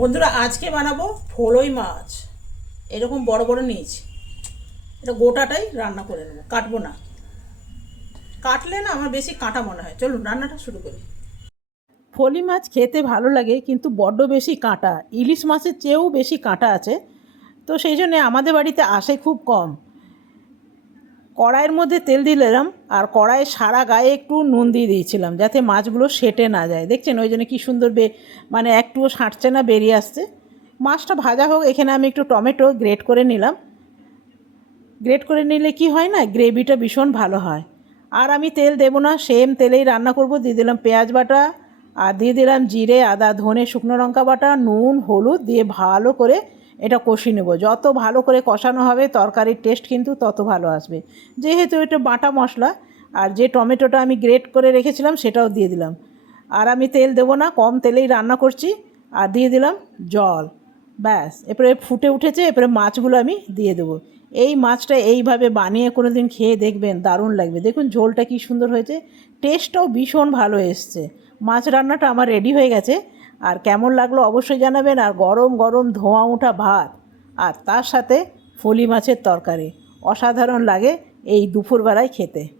বন্ধুরা, আজকে বানাবো ফলই মাছ। এরকম বড় বড় নিয়েছি। এটা গোটাটাই রান্না করে নেব, কাটবো না। কাটলে না আমার বেশি কাঁটা মনে হয়। চলুন, রান্নাটা শুরু করি। ফলি মাছ খেতে ভালো লাগে, কিন্তু বড্ড বেশি কাঁটা। ইলিশ মাছের চেয়েও বেশি কাঁটা আছে। তো সেই জন্যে আমাদের বাড়িতে আসে খুব কম। কড়াইয়ের মধ্যে তেল দিলাম আর কড়াইয়ে সারা গায়ে একটু নুন দিয়ে দিয়েছিলাম যাতে মাছগুলো সেটে না যায়। দেখছেন, ওই জন্য কী সুন্দর বে মানে একটুও সাঁটছে না, বেরিয়ে আসছে। মাছটা ভাজা হোক, এখানে আমি একটু টমেটো গ্রেট করে নিলাম। গ্রেট করে নিলে কি হয় না, গ্রেভিটা ভীষণ ভালো হয়। আর আমি তেল দেবো না সেম তেলেই রান্না করব। দিয়ে দিলাম পেঁয়াজ বাটা, আর দিয়ে দিলাম জিরে, আদা, ধনে, শুকনো লঙ্কা বাটা, নুন, হলুদ দিয়ে ভালো করে এটা কষিয়ে নেব। যত ভালো করে কষানো হবে, তরকারির টেস্ট কিন্তু তত ভালো আসবে। যেহেতু এটা বাটা মশলা, আর যে টমেটোটা আমি গ্রেট করে রেখেছিলাম, সেটাও দিয়ে দিলাম। আর আমি তেল দেবো না, কম তেলেই রান্না করছি, আর দিয়ে দিলাম জল। ব্যাস, এরপরে ফুটে উঠেছে, এরপরে মাছগুলো আমি দিয়ে দেবো। এই মাছটা এইভাবে বানিয়ে কোনো দিন খেয়ে দেখবেন, দারুণ লাগবে। দেখুন ঝোলটা কি সুন্দর হয়েছে টেস্টটাও ভীষণ ভালো এসছে। মাছ রান্নাটা আমার রেডি হয়ে গেছে। আর কেমন লাগল অবশ্যই জানাবেন, আর গরম গরম ধোঁয়া ওঠা ভাত, আর তার সাথে ফলি মাছের তরকারি। অসাধারণ লাগে এই দুপুরবেলায় খেতে।